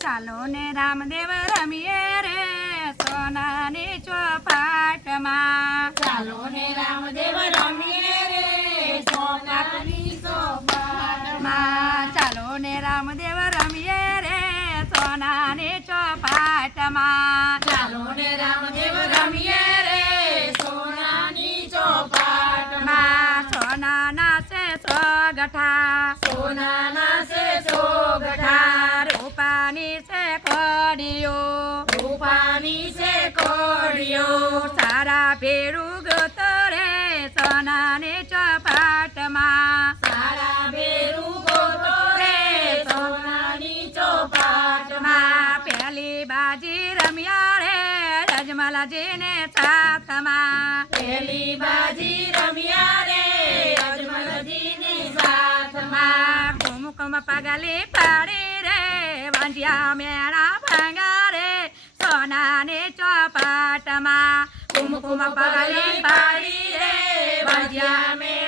ચાલો ને રામદેવ રમીએ રે સોનાની ચોપાટમાં. ચાલો કોડીઓ રૂપાની છે કોડીઓ સારા ભેરું ગોતરે સોનાની ચપાટમાં. સારા બેરું ગોતો રે સોનાની ચોપાટમાં. પેલી બાજી રમ્યા રે રજમલાજીને સાથમાં. પહેલી બાજી રમ્યા રે અજમલજીની સાથમાં. કુમકુમ પગલી પાડી રે વાંજ્યા મેણા ભાંગા રે સોનાની ચોપાટમાં કુમકુમ પગલી પાડી રે વાજ્યા મેળા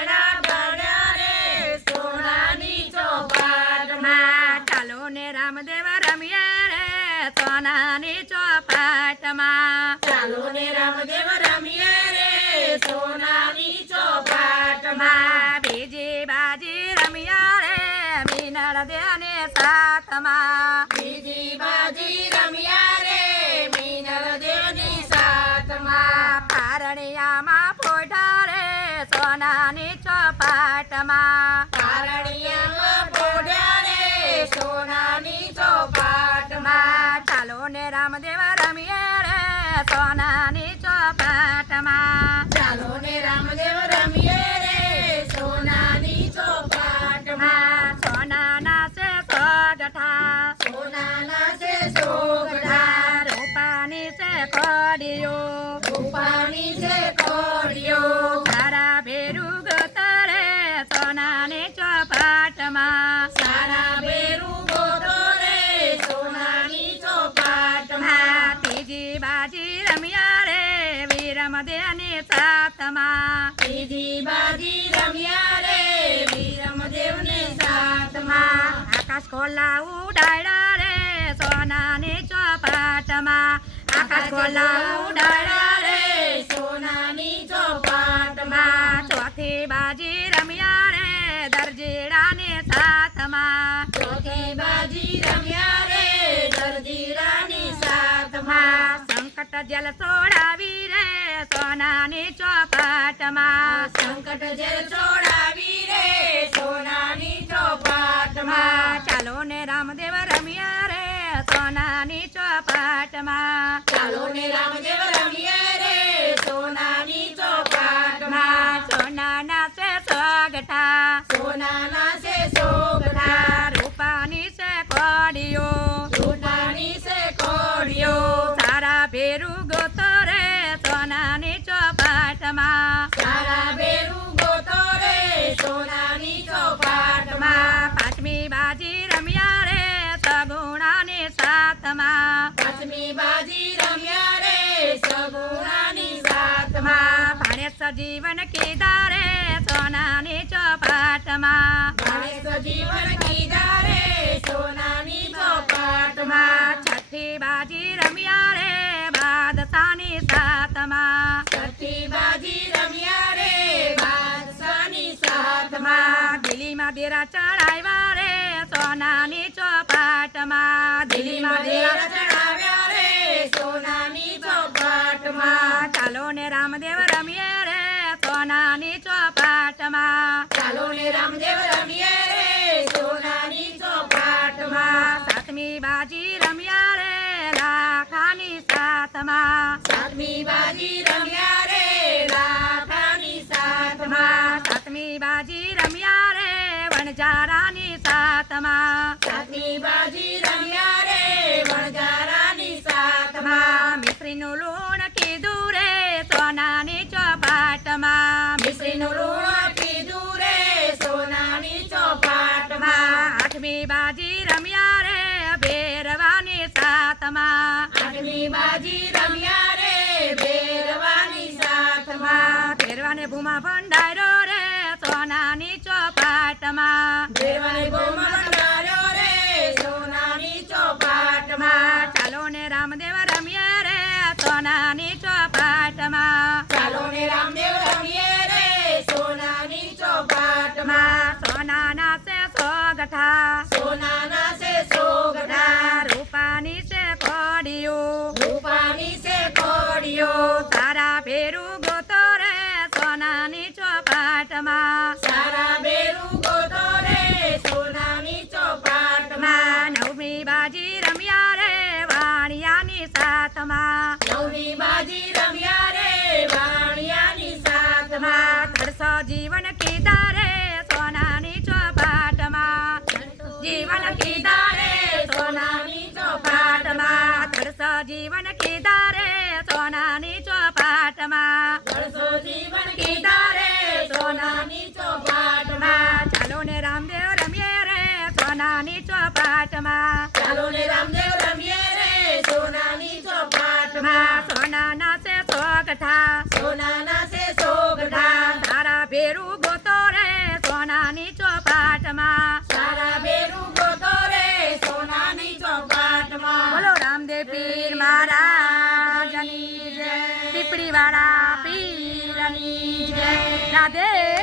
રામદેવ રમીએ રે સોનાની ચોપાટમાં. ચાલો ને રામદેવ રમીએ રે સોનાની ચોપાટમાં. સોનાના છે સોગઠા સોનાના ખોલા ઉડાડા રે, સોનાની ચોપાટમાં. આકાશ ખોલા ઉડાડા રે, સોનાની ચોપાટમાં. ચોથી બાજી રમ્યા રે, દરજીડાની સાથમાં. ચોથી બાજી રમ્યા રે દરજીરાની સાથમાં. સંકટ જલ છોડાવી રે, સોનાની ચોપાટમાં. સંકટ જલ છોડાવી રે, સોનાની ચોપાટમાં. ચાલો ને રામદેવ રમ્યા રે સોનાની ચોપાટમાં. ચાલો ને રામદેવ રમીએ રે સોનાની ચોપાટમાં. સોનાના છે સોગઠા. સોનાના છે સોગઠા. રૂપાની છે કોડીઓ. રૂપાની છે કોડીઓ. સારા ભેરું ગોતરે સોનાની ચોપાટમાં. સારા બેરું ગોતો રે સોનાની ચોપાટમાં. જીવન કીધા રે સોનાની ચોપાટમાં. માં છઠ્ઠી બાજી રમ્યા રે બાદશાની સાતમાં છઠ્ઠી બાજી રમ્યા રે બાદશાની સાતમાં દિલ્હીમાં દેરા ચડાવ્યા રે સોનાની ચોપાટમાં. દિલ્હીમાં દેરા ચડાવ્યા રે સોનાની ચોપાટમાં. ચાલો ને રામદેવ રમીએ રે સોનાની ચોપાટમાં. ચાલો ને રામદેવ રમીએ રે સોનાની ચોપાટમાં માં સાતમી બાજી રમ્યા રે લાખાની સાથમાં. સાતમી બાજી રમ્યા રે લાખાની સાથમાં. માં સાતમી બાજી રમ્યા રે વણજારાની સાથમાં. સાતમી બાજી રમ્યા રે વણજારાની સાથમાં. મિત્રીનું મિશ્રીનું રમવાની બાજી રમ્યા રે ભેરવાની સાથમાં. ભેરવાને ભૂમા ભંડારો રે સોનાની ચોપાટમાં. ભેરવાને ભૂમા ભંડારો રે સોનાની ચોપાટમાં. ચાલો ને રામદેવ રમીએ રે સોનાની ચોપાટમાં. ચાલો ને રામદેવ રમીએ રે સોનાની ચોપાટમાં. સોનાના સે સોગઠા. સોનાના તારા પીરની જય. રાધે